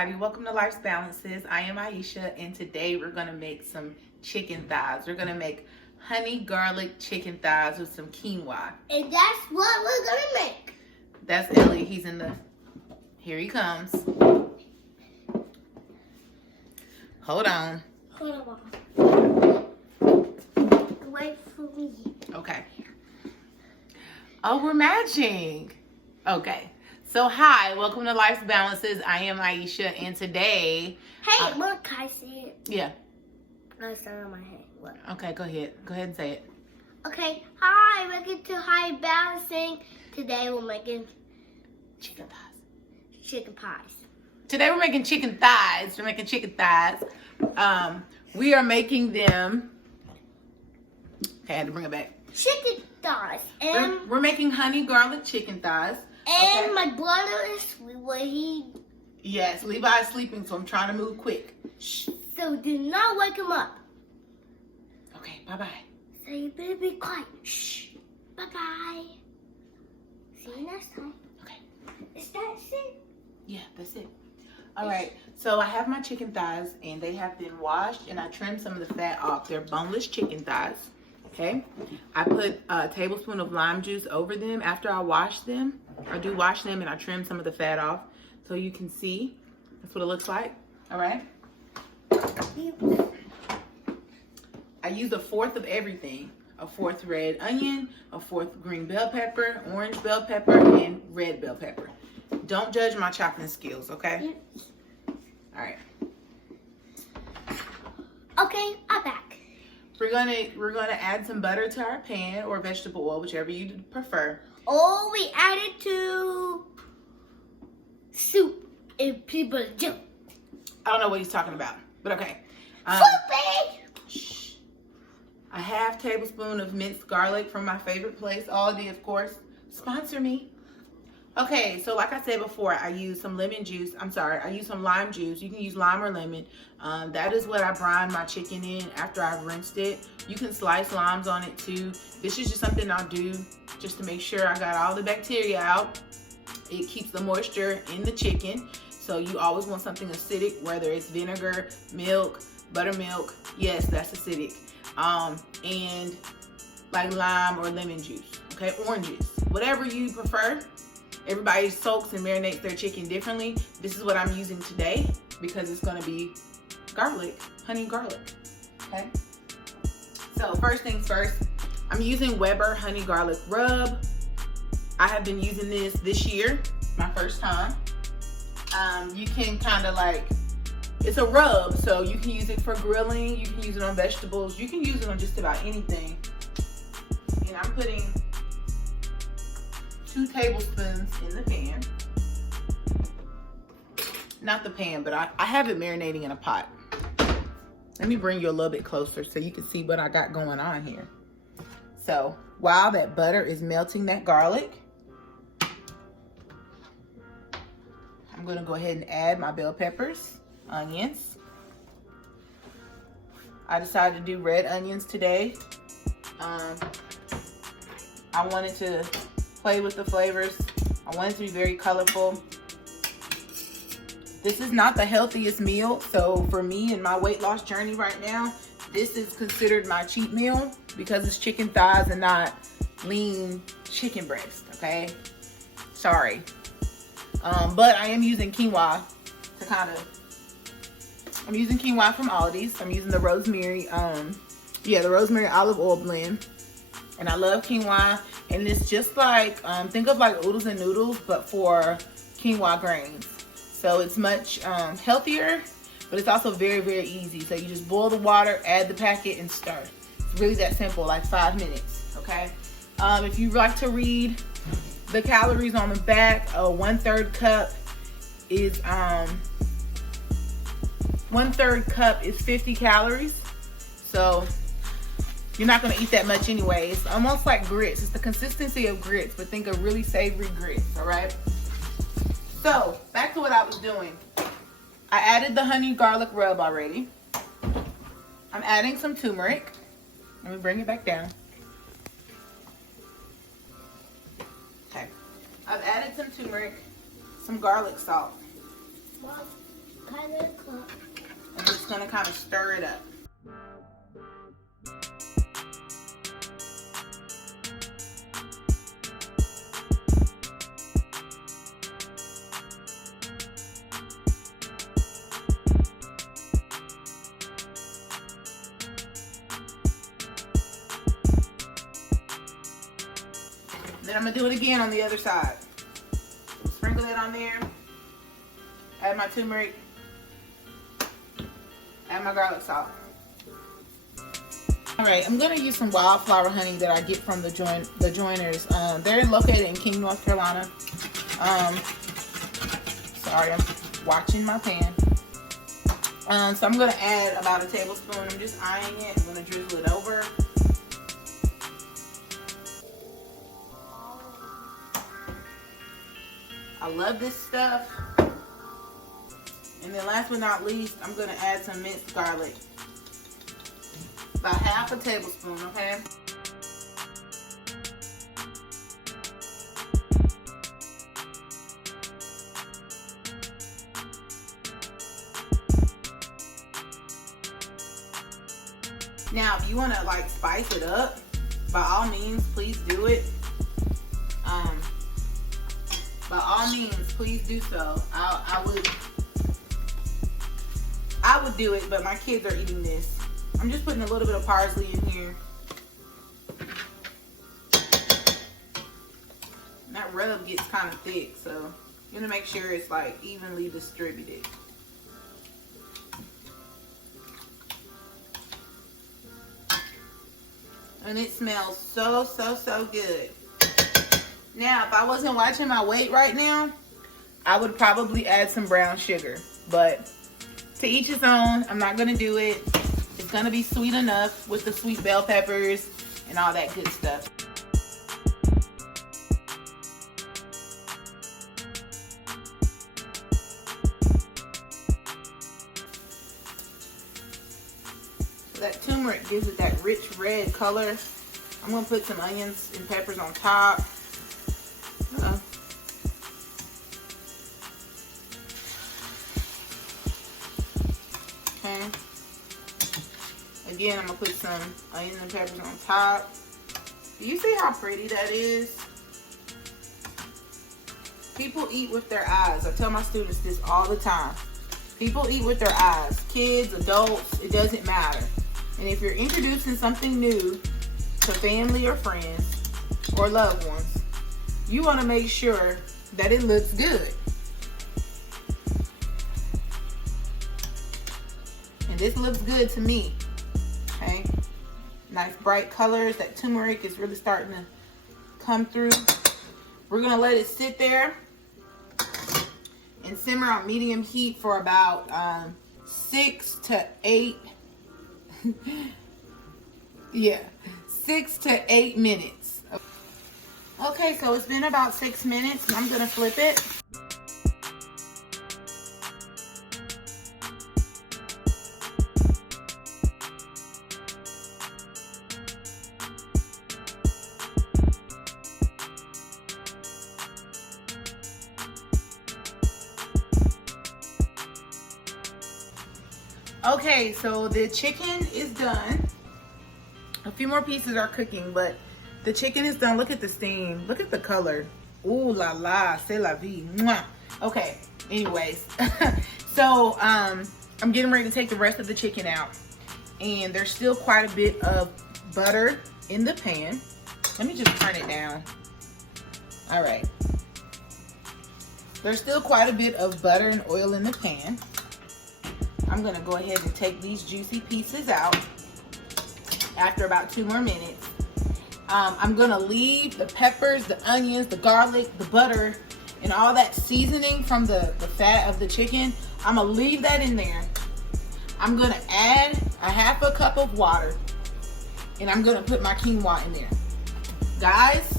everybody, welcome to Life's Balances. I am Aisha, and today we're gonna make some chicken thighs. We're gonna make honey garlic chicken thighs with some quinoa. And that's what we're gonna make. That's Ellie, he's in the, here he comes. Hold on. Hold on. Wait for me. Okay. Oh, we're matching. Okay. So hi, welcome to Life's Balances. I am Aisha, and today... Hey, look, can I see it? Yeah. No, it's not on my head. Look. Okay, go ahead. Go ahead and say it. Okay, hi, welcome to High Balancing. Today we're making Chicken thighs. chicken pies. Today we're making chicken thighs. We're making chicken thighs. We are making them... Okay, I had to bring it back. Chicken thighs. And We're making honey garlic chicken thighs. Okay. my brother is sleeping. Yes, Levi's sleeping, so I'm trying to move quick. Shh. So do not wake him up. Okay, bye-bye. So you better be quiet. Shh. Bye-bye. See you next time. Okay. Is that it? Yeah, that's it. All right, so I have my chicken thighs, and they have been washed, and I trimmed some of the fat off. They're boneless chicken thighs, okay? I put a tablespoon of lime juice over them after I wash them. I do wash them, and I trim some of the fat off so you can see. That's what it looks like, all right? I used 1/4 of everything. 1/4 red onion, 1/4 green bell pepper, orange bell pepper, and red bell pepper. Don't judge my chopping skills, okay? All right. Okay, I'm back. We're gonna add some butter to our pan or vegetable oil, whichever you prefer. Oh, we added to soup and people do. I don't know what he's talking about, but okay. Soupy! Shh. A 1/2 tablespoon of minced garlic from my favorite place, Aldi, of course. Sponsor me. Okay, so like I said before, I used some lemon juice. I used some lime juice. You can use lime or lemon. That is what I brine my chicken in after I've rinsed it. You can slice limes on it too. This is just something I'll do just to make sure I got all the bacteria out. It keeps the moisture in the chicken. So you always want something acidic, whether it's vinegar, milk, buttermilk. Yes, that's acidic. And like lime or lemon juice, okay? Orange juice, whatever you prefer. Everybody soaks and marinates their chicken differently. This is what I'm using today because it's gonna be garlic, honey garlic, okay? So first things first, I'm using Weber honey garlic rub. I have been using this year, my first time. You can kind of like, it's a rub, so you can use it for grilling, you can use it on vegetables, you can use it on just about anything. And I'm putting 2 tablespoons in the pan. Not the pan, but I have it marinating in a pot. Let me bring you a little bit closer so you can see what I got going on here. So while that butter is melting that garlic, I'm gonna go ahead and add my bell peppers, onions. I decided to do red onions today. I wanted to play with the flavors. I want it to be very colorful. This is not the healthiest meal, so for me in my weight loss journey right now, this is considered my cheat meal because it's chicken thighs and not lean chicken breast, okay? Sorry. But I am using quinoa to kind of, I'm using quinoa from Aldi's. I'm using the rosemary, the rosemary olive oil blend. And I love quinoa, and it's just like, think of like oodles and noodles, but for quinoa grains. So it's much healthier, but it's also very, very easy. So you just boil the water, add the packet, and stir. It's really that simple, like 5 minutes, okay? If you like to read the calories on the back, 1/3 cup is, 1/3 cup is 50 calories. So you're not gonna eat that much anyway. It's almost like grits. It's the consistency of grits, but think of really savory grits, all right? So, back to what I was doing. I added the honey garlic rub already. I'm adding some turmeric. Let me bring it back down. Okay. I've added some turmeric, some garlic salt. kind of cup. I'm just gonna kind of stir it up. Then I'm gonna do it again on the other side. Sprinkle it on there. Add my turmeric. Add my garlic salt. All right, I'm gonna use some wildflower honey that I get from the joiners. They're located in King, North Carolina. Sorry, I'm watching my pan. So I'm gonna add about a tablespoon. I'm just eyeing it. I'm gonna drizzle it over. I love this stuff. And then last but not least, I'm gonna add some minced garlic. About half a tablespoon, okay? Now, if you wanna like spice it up, by all means, please do it. By all means, please do so. I would do it, but my kids are eating this. I'm just putting a little bit of parsley in here. And that rub gets kind of thick, so you're gonna make sure it's like evenly distributed. And it smells so, so, so good. Now, if I wasn't watching my weight right now, I would probably add some brown sugar. But to each his own. I'm not gonna do it. It's gonna be sweet enough with the sweet bell peppers and all that good stuff. So that turmeric gives it that rich red color. I'm gonna put some onions and peppers on top. Okay. Again, I'm gonna put some onions and peppers on top. Do you see how pretty that is? People eat with their eyes. I tell my students this all the time. People eat with their eyes. Kids, adults, it doesn't matter. And if you're introducing something new to family or friends or loved ones, you want to make sure that it looks good. And this looks good to me. Okay, nice bright colors. That turmeric is really starting to come through. We're gonna let it sit there and simmer on medium heat for about 6 to 8 6 to 8 minutes. Okay, so it's been about 6 minutes and I'm gonna flip it. Okay, so the chicken is done. A few more pieces are cooking, but the chicken is done. Look at the steam. Look at the color. Ooh la la, c'est la vie. Mwah. Okay, anyways. So I'm getting ready to take the rest of the chicken out. And there's still quite a bit of butter in the pan. Let me just turn it down. All right. There's still quite a bit of butter and oil in the pan. I'm gonna go ahead and take these juicy pieces out after about 2 more minutes. I'm gonna leave the peppers, the onions, the garlic, the butter, and all that seasoning from the fat of the chicken. I'm gonna leave that in there. I'm gonna add a half a cup of water, and I'm gonna put my quinoa in there. Guys,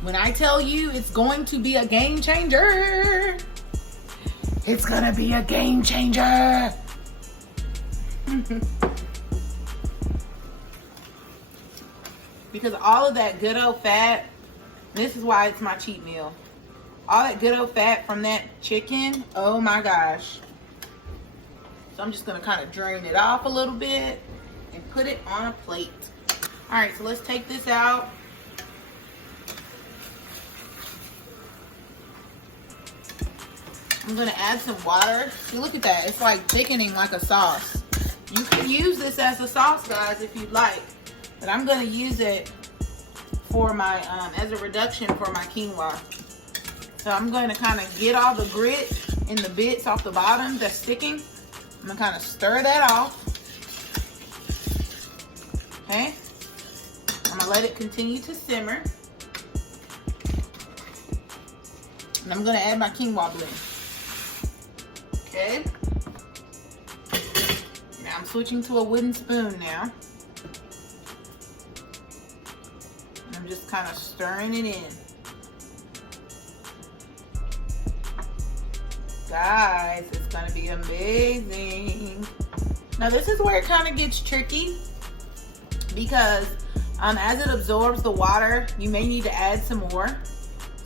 when I tell you it's going to be a game changer, it's gonna be a game changer. Because all of that good old fat, this is why it's my cheat meal. All that good old fat from that chicken, oh my gosh. So I'm just gonna kind of drain it off a little bit and put it on a plate. All right, so let's take this out. I'm gonna add some water. See, look at that. It's like thickening like a sauce. You can use this as a sauce, guys, if you'd like. But I'm gonna use it for my, as a reduction for my quinoa. So I'm gonna kind of get all the grit and the bits off the bottom that's sticking. I'm gonna kind of stir that off. Okay. I'm gonna let it continue to simmer. And I'm gonna add my quinoa blend. Okay. Now I'm switching to a wooden spoon now. I'm just kind of stirring it in. Guys, it's gonna be amazing. Now this is where it kind of gets tricky because as it absorbs the water, you may need to add some more.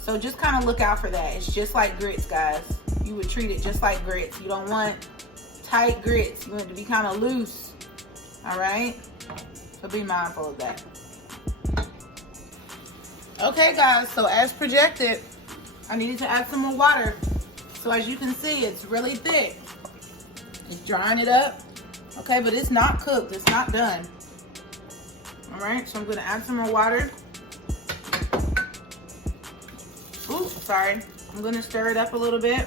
So just kind of look out for that. It's just like grits, guys. You would treat it just like grits. You don't want tight grits. You want it to be kind of loose. All right? So be mindful of that. Okay, guys. So as projected, I needed to add some more water. So as you can see, it's really thick. It's drying it up. Okay, but it's not cooked. It's not done. All right, so I'm going to add some more water. Ooh, sorry. I'm going to stir it up a little bit.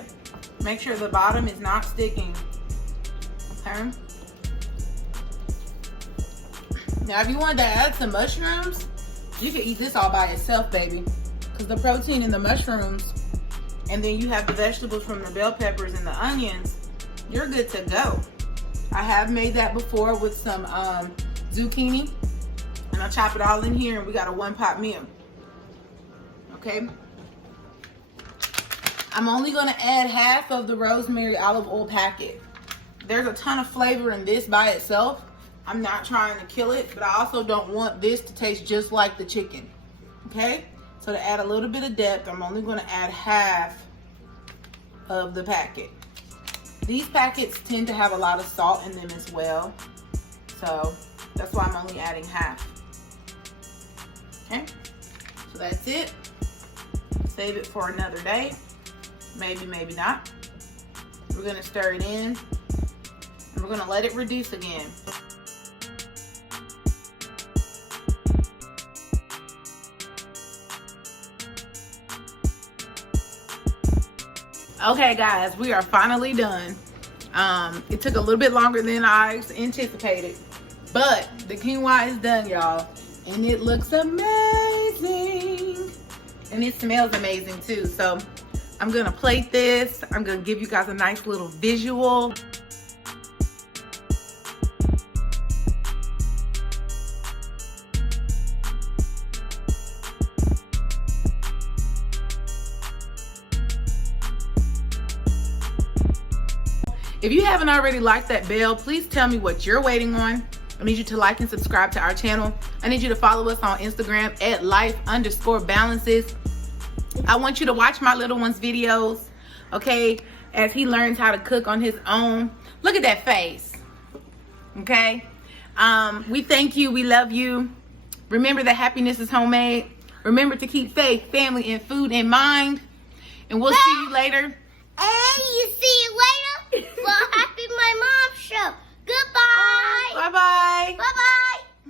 Make sure the bottom is not sticking. Okay. Now, if you wanted to add some mushrooms, you could eat this all by itself, baby. Because the protein in the mushrooms, and then you have the vegetables from the bell peppers and the onions, you're good to go. I have made that before with some zucchini. And I'll chop it all in here and we got a one-pot meal. Okay. I'm only gonna add half of the rosemary olive oil packet. There's a ton of flavor in this by itself. I'm not trying to kill it, but I also don't want this to taste just like the chicken. Okay? So to add a little bit of depth, I'm only gonna add half of the packet. These packets tend to have a lot of salt in them as well. So that's why I'm only adding half. Okay, so that's it. Save it for another day. Maybe, maybe not. We're gonna stir it in and we're gonna let it reduce again. Okay guys, we are finally done. It took a little bit longer than I anticipated, but the quinoa is done, y'all. And it looks amazing. And it smells amazing too. So I'm gonna plate this. I'm gonna give you guys a nice little visual. If you haven't already liked that bell, please tell me what you're waiting on. I need you to like and subscribe to our channel. I need you to follow us on Instagram at life_balances. I want you to watch my little one's videos, okay, as he learns how to cook on his own. Look at that face, okay? We thank you. We love you. Remember that happiness is homemade. Remember to keep faith, family, and food in mind. And we'll see you later. Hey, you see you later? Well, happy my mom.